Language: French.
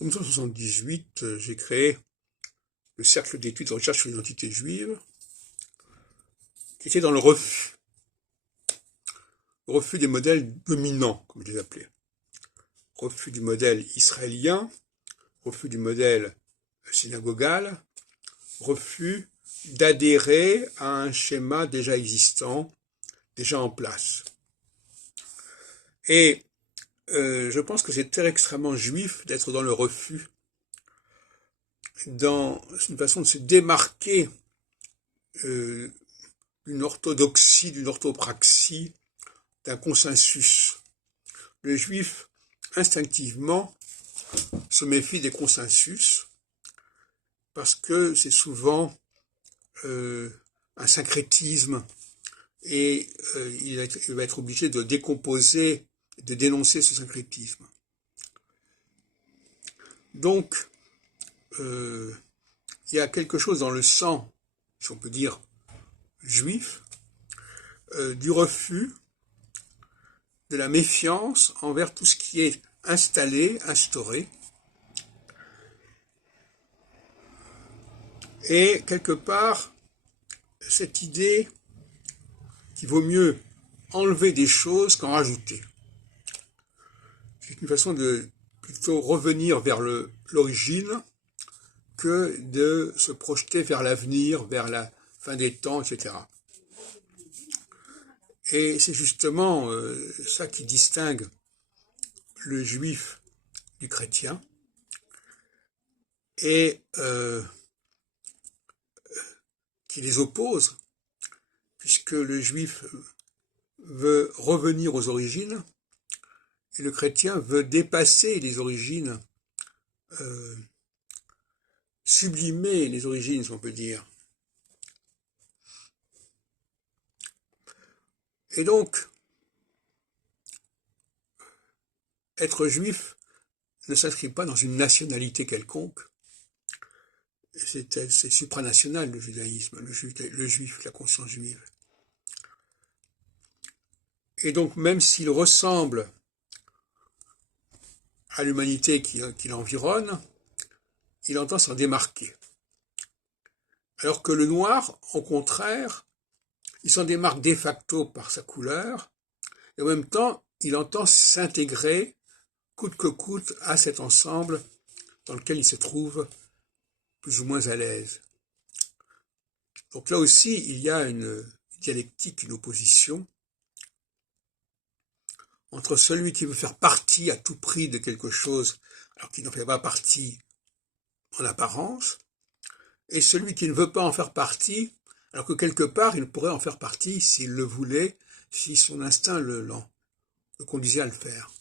En 1978, j'ai créé le Cercle d'études de recherche sur l'identité juive, qui était dans le refus des modèles dominants, comme je les appelais. Refus du modèle israélien, refus du modèle synagogal, refus d'adhérer à un schéma déjà existant, déjà en place. Et je pense que c'est extrêmement juif d'être dans le refus, dans une façon de se démarquer d'une orthodoxie, d'une orthopraxie, d'un consensus. Le juif, instinctivement, se méfie des consensus parce que c'est souvent un syncrétisme et il va être obligé de décomposer, de dénoncer ce syncrétisme. Donc, il y a quelque chose dans le sang, si on peut dire, juif, du refus, de la méfiance envers tout ce qui est installé, instauré, et quelque part, cette idée qu'il vaut mieux enlever des choses qu'en rajouter. C'est une façon de plutôt revenir vers l'origine que de se projeter vers l'avenir, vers la fin des temps, etc. Et c'est justement ça qui distingue le juif du chrétien et qui les oppose, puisque le juif veut revenir aux origines et le chrétien veut dépasser les origines, sublimer les origines, si on peut dire. Et donc, être juif ne s'inscrit pas dans une nationalité quelconque. C'est supranational, le judaïsme, le juif, la conscience juive. Et donc, même s'il ressemble à l'humanité qui l'environne, il entend s'en démarquer. Alors que le noir, au contraire, il s'en démarque de facto par sa couleur, et en même temps, il entend s'intégrer, coûte que coûte, à cet ensemble dans lequel il se trouve plus ou moins à l'aise. Donc là aussi, il y a une dialectique, une opposition entre celui qui veut faire partie à tout prix de quelque chose, alors qu'il n'en fait pas partie en apparence, et celui qui ne veut pas en faire partie, alors que quelque part, il pourrait en faire partie s'il le voulait, si son instinct le conduisait à le faire.